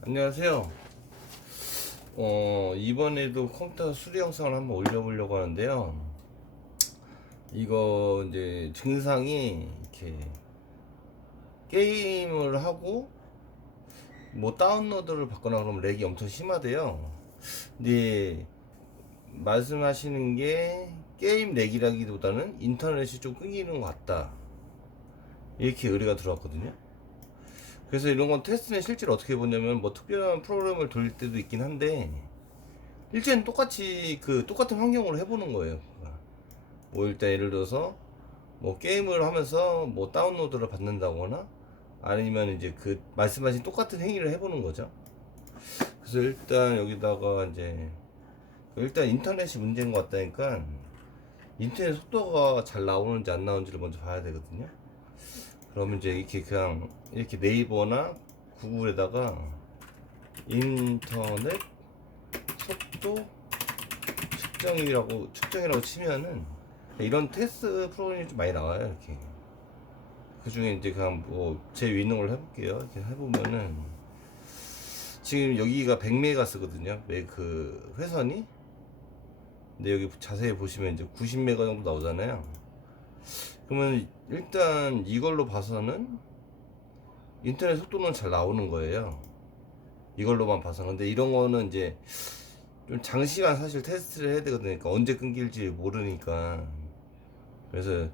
안녕하세요. 어, 이번에도 컴퓨터 수리 영상을 한번 올려보려고 하는데요. 이거 이제 증상이 이렇게 게임을 하고 뭐 다운로드를 받거나 그러면 렉이 엄청 심하대요. 근데 말씀하시는 게 게임 렉이라기보다는 인터넷이 좀 끊기는 것 같다. 이렇게 의뢰가 들어왔거든요. 그래서 이런 건 테스트는 실제로 어떻게 보냐면 뭐 특별한 프로그램을 돌릴 때도 있긴 한데 일단 똑같이 그 똑같은 환경으로 해보는 거예요. 뭐 일단 예를 들어서 뭐 게임을 하면서 뭐 다운로드를 받는다거나 아니면 이제 그 말씀하신 똑같은 행위를 해보는 거죠. 그래서 일단 여기다가 이제 일단 인터넷이 문제인 것 같다니까 인터넷 속도가 잘 나오는지 안 나오는지를 먼저 봐야 되거든요. 그러면 이제 이렇게 그냥 이렇게 네이버나 구글에다가 인터넷 속도 측정이라고 측정이라고 치면은 이런 테스트 프로그램이 좀 많이 나와요 이렇게. 그 중에 이제 그냥 뭐 제 위능을 해볼게요. 이렇게 해보면은 지금 여기가 100메가스거든요. 그 회선이. 근데 여기 자세히 보시면 이제 90메가 정도 나오잖아요 그러면 일단 이걸로 봐서는 인터넷 속도는 잘 나오는 거예요. 이걸로만 봐서는. 근데 이런 거는 이제 좀 장시간 사실 테스트를 해야 되거든요. 그러니까 언제 끊길지 모르니까. 그래서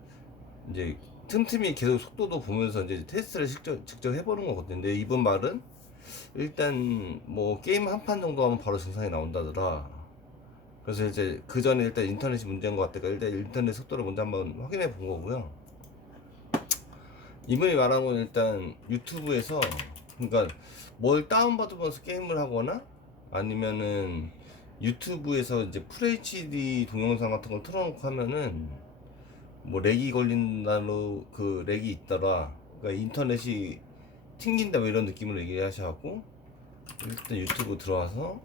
이제 틈틈이 계속 속도도 보면서 이제 테스트를 직접, 직접 해보는 거거든요. 근데 이번 말은 일단 뭐 게임 한 판 정도 하면 바로 증상이 나온다더라. 그래서 이제 그 전에 일단 인터넷이 문제인 것 같으니까 일단 인터넷 속도를 먼저 한번 확인해 본 거고요. 이분이 말한 건 일단 유튜브에서 그러니까 뭘 다운받으면서 게임을 하거나 아니면은 유튜브에서 이제 FHD 동영상 같은 걸 틀어놓고 하면은 뭐 렉이 걸린다로 그 렉이 있더라. 그러니까 인터넷이 튕긴다 뭐 이런 느낌으로 얘기하셔갖고 일단 유튜브 들어와서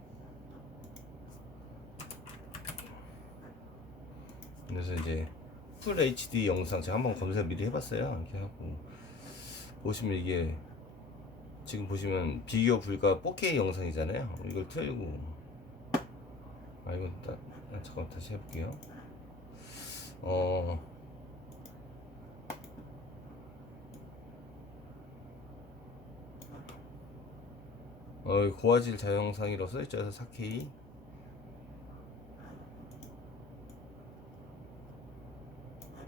그래서 이제 풀 HD 영상 제가 한번 검색 미리 해봤어요. 이렇게 하고 보시면 이게 지금 보시면 비교 불가 4K 영상이잖아요. 이걸 틀고 아 이건 다, 아, 잠깐 다시 해볼게요. 어. 어, 고화질 자영상이라고 써있죠. 그래서 4K.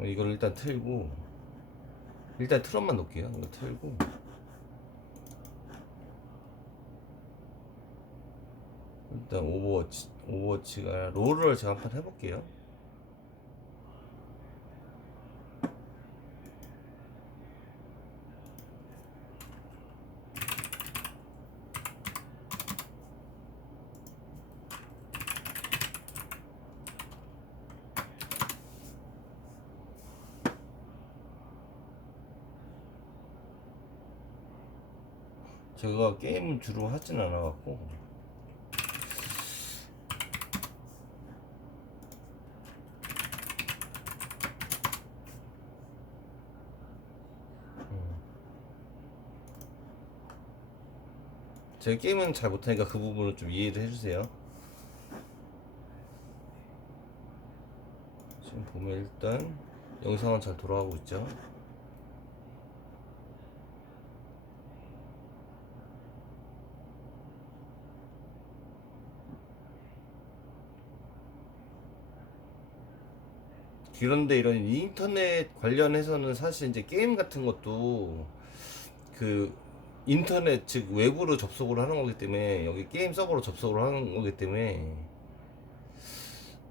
이걸 일단 틀고 일단 트럼만 놓을게요. 이거 틀고. 일단 오버워치 오버워치가 롤을 제가 한판 해볼게요 제가 게임 주로 하진 않아갖고 제가 게임은 잘 못하니까 그 부분을 좀 이해를 해주세요. 지금 보면 일단 영상은 잘 돌아가고 있죠. 그런데 이런 인터넷 관련해서는 사실 이제 게임 같은 것도 그 인터넷 즉 외부로 접속을 하는 거기 때문에 여기 게임 서버로 접속을 하는 거기 때문에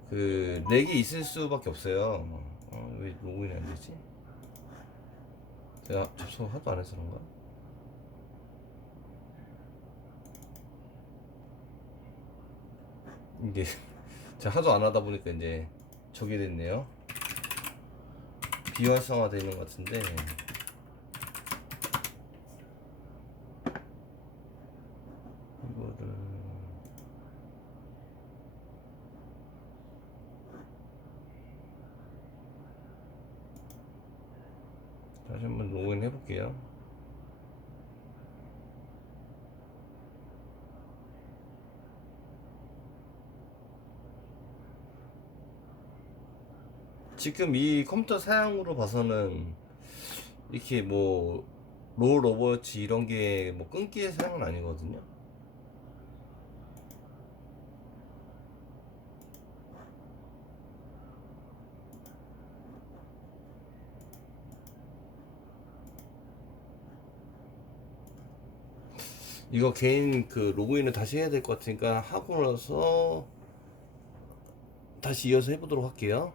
그 렉이 있을 수밖에 없어요. 어, 왜 로그인이 안 되지? 제가 접속 하도 안 해서 그런가? 이게 제가 하도 안 하다 보니까 이제 저게 됐네요. 비활성화 되는 것 같은데 이거를 다시 한번 로그인 해볼게요 지금 이 컴퓨터 사양으로 봐서는 이렇게 뭐 롤 오버워치 이런 게 뭐 끊기의 사양은 아니거든요. 이거 개인 그 로그인을 다시 해야 될 것 같으니까 하고 나서 다시 이어서 해보도록 할게요.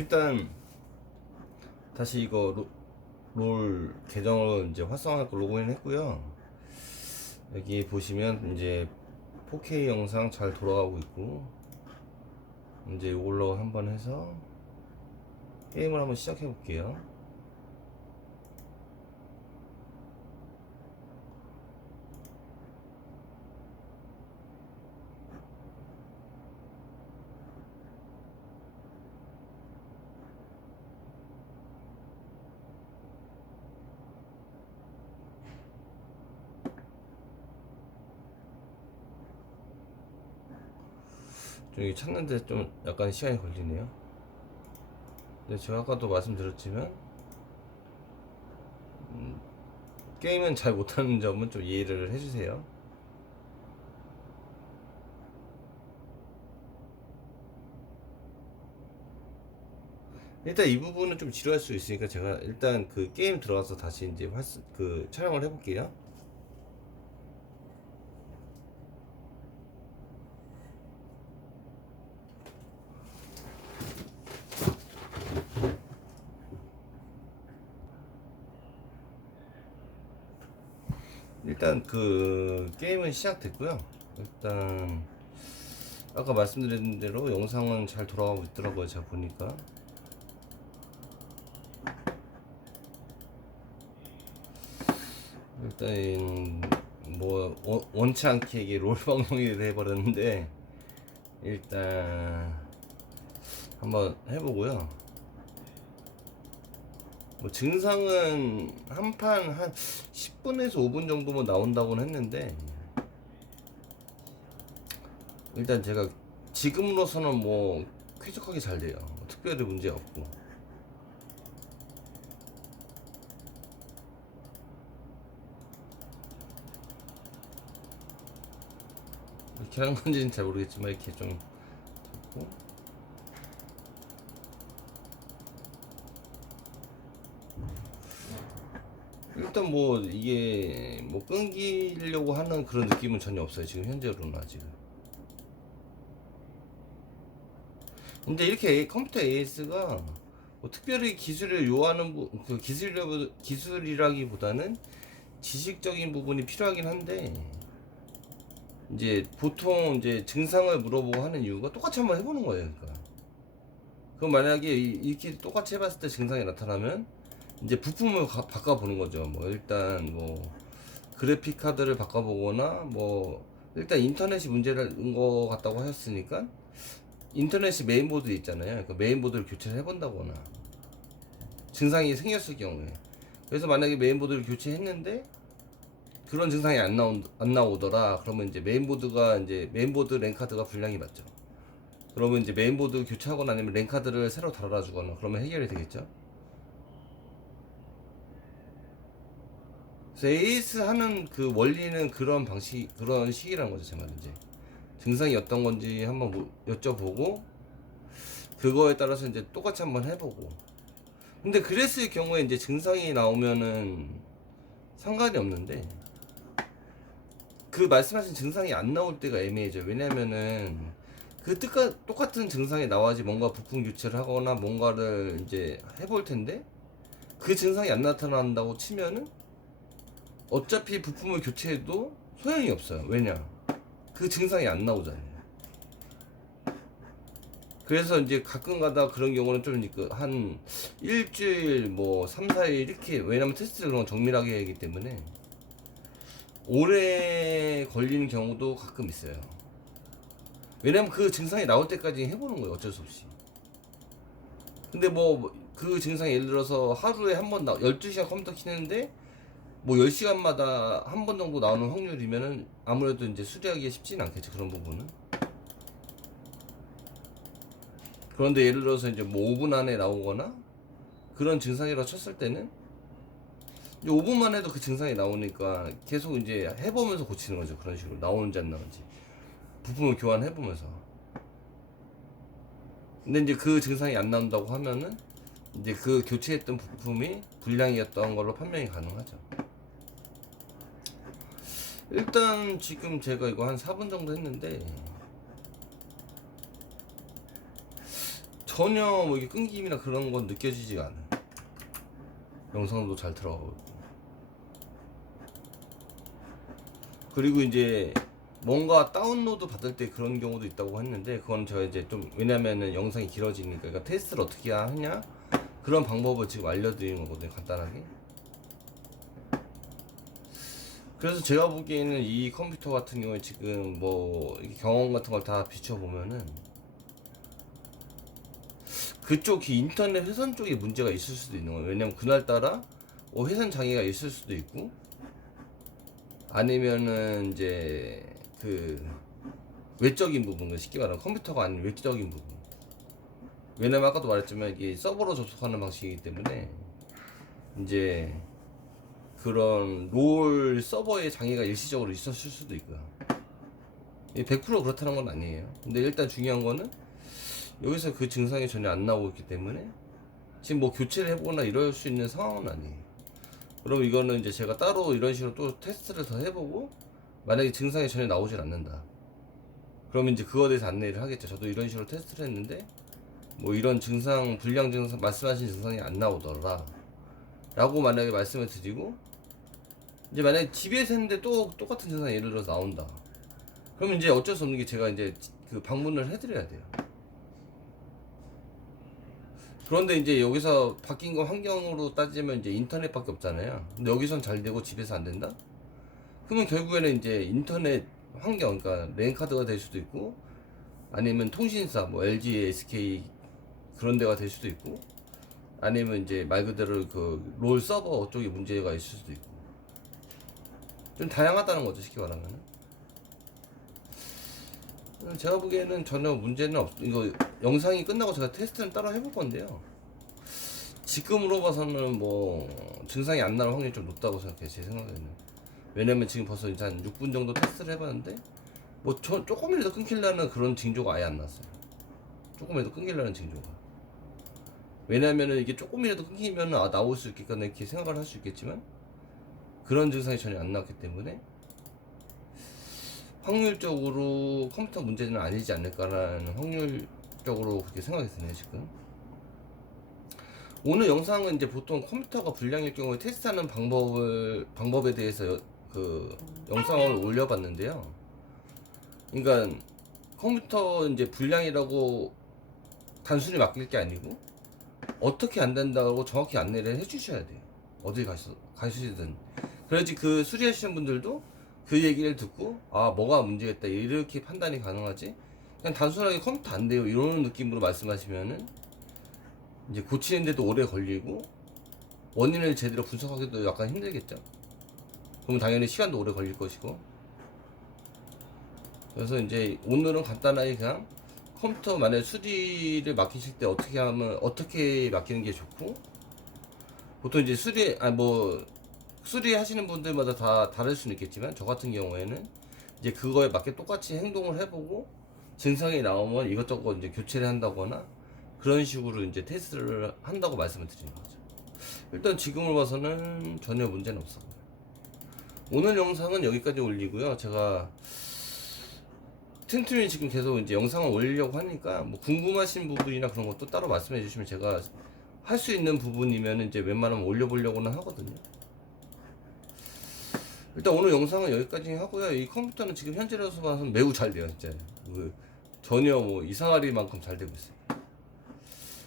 일단 다시 이거 로, 롤 계정을 이제 활성화하고 로그인 했고요. 여기 보시면 이제 4K 영상 잘 돌아가고 있고 이제 이걸로 한번 해서 게임을 한번 시작해 볼게요. 좀 이게 찾는데 좀 약간 시간이 걸리네요. 근데 제가 아까도 말씀드렸지만 음, 게임은 잘 못하는 점은 좀 이해를 해주세요. 일단 이 부분은 좀 지루할 수 있으니까 제가 일단 그 게임 들어가서 다시 이제 활스, 그 촬영을 해볼게요. 일단 그 게임은 시작됐고요. 일단 아까 말씀드린 대로 영상은 잘 돌아가고 있더라고요. 제가 보니까. 일단 뭐 원- 원치 않게 이게 롤 방송이 돼버렸는데 일단 한번 해보고요. 뭐 증상은 한 판 한 10분에서 5분 정도면 나온다고는 했는데 일단 제가 지금으로서는 뭐 쾌적하게 잘 돼요. 뭐 특별히 문제 없고. 하는 건지는 잘 모르겠지만 이렇게 좀 잡고 일단 뭐 이게 뭐 끊기려고 하는 그런 느낌은 전혀 없어요 지금 현재로는 아직은. 근데 이렇게 컴퓨터 AS가 뭐 특별히 기술을 요하는 부, 그 기술이라, 기술이라기보다는 지식적인 부분이 필요하긴 한데 이제 보통 이제 증상을 물어보고 하는 이유가 똑같이 한번 해보는 거예요 그러니까. 그럼 만약에 이- 이렇게 똑같이 해봤을 때 증상이 나타나면 이제 부품을 가- 바꿔보는 거죠. 뭐 일단 뭐 그래픽 카드를 바꿔보거나 뭐 일단 인터넷이 문제인 거 같다고 하셨으니까 인터넷이 메인보드 있잖아요. 그 메인보드를 교체를 해본다거나 증상이 생겼을 경우에 그래서 만약에 메인보드를 교체했는데 그런 증상이 안 나온 안 나오더라. 그러면 이제 메인보드가 이제 메인보드 랜카드가 불량이 맞죠. 그러면 이제 메인보드 교체하거나 아니면 랜카드를 새로 달아주거나 그러면 해결이 되겠죠. 그래서 에이스 하는 그 원리는 그런 방식, 그런 식이라는 거죠, 제 말은 이제. 증상이 어떤 건지 한번 뭐 여쭤보고, 그거에 따라서 이제 똑같이 한번 해보고. 근데 그랬을 경우에 이제 증상이 나오면은 상관이 없는데, 그 말씀하신 증상이 안 나올 때가 애매해져. 왜냐면은, 그 뜻과 똑같은 증상이 나와야지 뭔가 부품 교체를 하거나 뭔가를 이제 해볼 텐데, 그 증상이 안 나타난다고 치면은, 어차피 부품을 교체해도 소용이 없어요. 왜냐? 그 증상이 안 나오잖아요. 그래서 이제 가끔 가다 그런 경우는 좀한 일주일 뭐 3, 4일 이렇게 왜냐면 테스트를 정밀하게 하기 때문에 오래 걸리는 경우도 가끔 있어요. 왜냐면 그 증상이 나올 때까지 해보는 거예요. 어쩔 수 없이. 근데 뭐 그 증상이 예를 들어서 하루에 한 번 나, 12시간 컴퓨터 키는데 뭐 10시간마다 한 번 정도 나오는 확률이면은 아무래도 이제 수리하기가 쉽지는 않겠죠. 그런 부분은. 그런데 예를 들어서 이제 뭐 5분 안에 나오거나 그런 증상이라고 쳤을 때는 이제 5분만 해도 그 증상이 나오니까 계속 이제 해보면서 고치는 거죠. 그런 식으로 나오는지 안 나오는지 부품을 교환해보면서. 근데 이제 그 증상이 안 나온다고 하면은 이제 그 교체했던 부품이 불량이었던 걸로 판명이 가능하죠. 일단 지금 제가 이거 한 4분 정도 했는데 전혀 뭐 이게 끊김이나 그런 건 느껴지지가 않아요. 영상도 잘 들어가고. 그리고 이제 뭔가 다운로드 받을 때 그런 경우도 있다고 했는데 그건 제가 이제 좀 왜냐면은 영상이 길어지니까 그러니까 테스트를 어떻게 하냐? 그런 방법을 지금 알려드리는 거거든요 간단하게 그래서 제가 보기에는 이 컴퓨터 같은 경우에 지금 뭐 경험 같은 걸 다 비춰보면은 그쪽 이 인터넷 회선 쪽에 문제가 있을 수도 있는 거예요 왜냐면 그날따라 뭐 회선 장애가 있을 수도 있고 아니면은 이제 그 외적인 부분, 쉽게 말하면 컴퓨터가 아닌 외적인 부분. 왜냐면 아까도 말했지만 이게 서버로 접속하는 방식이기 때문에 이제 그런 롤 서버에 장애가 일시적으로 있었을 수도 있고요. 이게 100% 그렇다는 건 아니에요. 근데 일단 중요한 거는 여기서 그 증상이 전혀 안 나오고 있기 때문에 지금 뭐 교체를 해보거나 이럴 수 있는 상황은 아니에요. 그럼 이거는 이제 제가 따로 이런 식으로 또 테스트를 더 해보고 만약에 증상이 전혀 나오질 않는다. 그러면 이제 그거에 대해서 안내를 하겠죠. 저도 이런 식으로 테스트를 했는데 뭐 이런 증상, 불량 증상, 말씀하신 증상이 안 나오더라. 라고 만약에 말씀을 드리고 이제 만약에 집에서 했는데 또 똑같은 증상이 예를 들어서 나온다. 그러면 이제 어쩔 수 없는 게 제가 이제 그 방문을 해드려야 돼요. 그런데 이제 여기서 바뀐 거 환경으로 따지면 이제 인터넷밖에 없잖아요. 근데 여기선 잘 되고 집에서 안 된다? 그러면 결국에는 이제 인터넷 환경, 그러니까 랜카드가 될 수도 있고, 아니면 통신사, 뭐 LG, SK 그런 데가 될 수도 있고, 아니면 이제 말 그대로 그 롤 서버 쪽에 문제가 있을 수도 있고, 좀 다양하다는 거죠, 쉽게 말하면. 제가 보기에는 전혀 문제는 없, 이거 영상이 끝나고 제가 테스트는 따로 해볼 건데요. 지금으로 봐서는 뭐 증상이 안 나는 확률이 좀 높다고 생각해요, 제 생각에는. 왜냐면 지금 벌써 이제 한 6분 정도 테스트를 해봤는데 뭐 저 조금이라도 끊길라는 그런 징조가 아예 안 났어요. 조금이라도 끊길라는 징조가. 왜냐면은 이게 조금이라도 끊기면 아 나올 수 있겠구나 이렇게 생각을 할 수 있겠지만 그런 증상이 전혀 안 나왔기 때문에 확률적으로 컴퓨터 문제는 아니지 않을까라는 확률적으로 그렇게 생각이 드네요 지금. 오늘 영상은 이제 보통 컴퓨터가 불량일 경우에 테스트하는 방법을 방법에 대해서 여- 그 영상을 올려봤는데요. 그러니까 컴퓨터 이제 불량이라고 단순히 맡길 게 아니고 어떻게 안 된다고 정확히 안내를 해주셔야 돼요. 어디 가시 가시든 그래야지 그 수리하시는 분들도 그 얘기를 듣고 아 뭐가 문제겠다 이렇게 판단이 가능하지. 그냥 단순하게 컴퓨터 안 돼요 이런 느낌으로 말씀하시면은 이제 고치는데도 오래 걸리고 원인을 제대로 분석하기도 약간 힘들겠죠. 그러면 당연히 시간도 오래 걸릴 것이고. 그래서 이제 오늘은 간단하게 그냥 컴퓨터 만약 수리를 맡기실 때 어떻게 하면 어떻게 맡기는 게 좋고 보통 이제 수리 아뭐 수리 하시는 분들마다 다 다를 수는 있겠지만 저 같은 경우에는 이제 그거에 맞게 똑같이 행동을 해보고 증상이 나오면 이것저것 이제 교체를 한다거나 그런 식으로 이제 테스트를 한다고 말씀을 드리는 거죠. 일단 지금을 봐서는 전혀 문제는 없어. 오늘 영상은 여기까지 올리고요. 제가 튼튼히 지금 계속 이제 영상을 올리려고 하니까 뭐 궁금하신 부분이나 그런 것도 따로 말씀해 주시면 제가 할 수 있는 부분이면 이제 웬만하면 올려보려고는 하거든요. 일단 오늘 영상은 여기까지 하고요. 이 컴퓨터는 지금 현재로서 봐서는 매우 잘 돼요, 진짜. 그 전혀 뭐 이상하리만큼 잘 되고 있어요.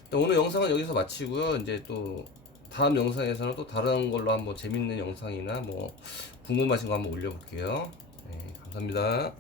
일단 오늘 영상은 여기서 마치고요. 이제 또 다음 영상에서는 또 다른 걸로 한번 재밌는 영상이나 뭐 궁금하신 거 한번 올려볼게요. 네, 감사합니다.